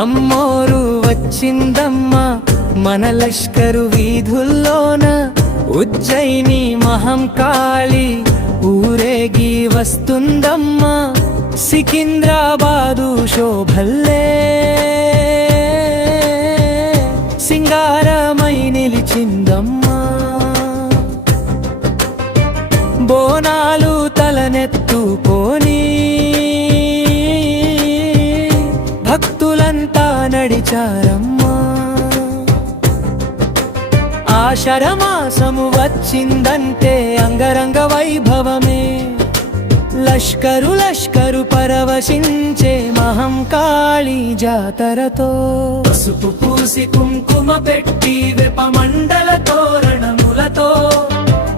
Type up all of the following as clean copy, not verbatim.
అమ్మోరు వచ్చిందమ్మా మన లష్కరు వీధుల్లోన, ఉజ్జయిని మహంకాళి ఊరేగి వస్తుందమ్మా, సికింద్రాబాదు శోభల్లే సింగారమై నిలిచిందమ్మా. బోనాలు తలనెత్తుకొని భక్తులంతా నడిచారమ్మా. ఆషాఢమాసము వచ్చిందంటే అంగరంగ వైభవమే, లష్కరు లష్కరు పరవశించే మహంకాళి జాతరతో. పసుపు పూసి కుంకుమ పెట్టి వెపమండల తోరణములతో,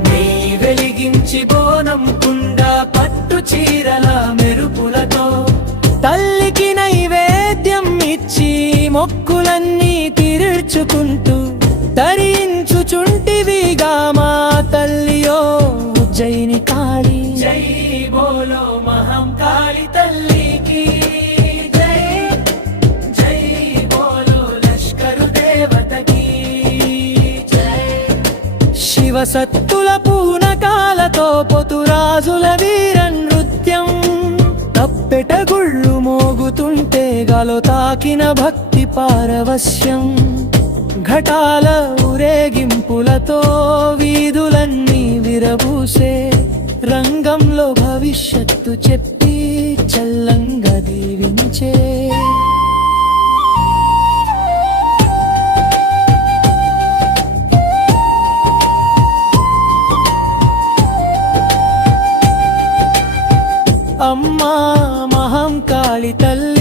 నెయ్యి వెలిగించి బోనం కుండ పట్టు చీరల మెరుపులతో, తల్లికి నైవేద్యం ఇచ్చి మొక్కులన్నీ తీర్చుకుంటూ తరించుచుంటివిగా మా తల్లియో ఉజ్జయిని కాళి. జై బోలో మహంకాళి తల్లికి జై, జై బోలో లష్కరు దేవతకి జై. శివసత్తుల పూనకాలతో పొతురాజుల వీర నృత్యం, తప్పెట గుళ్ళు మోగుతుంటే గలో తాకిన భక్తి పారవశ్యం. ఘటాల ఊరేగింపులతో వీధులన్నీ విరబూసే, రంగంలో భవిష్యత్తు చెప్పి చల్లంగా దీవించే. అమ్మా మహంకాళి తల్లి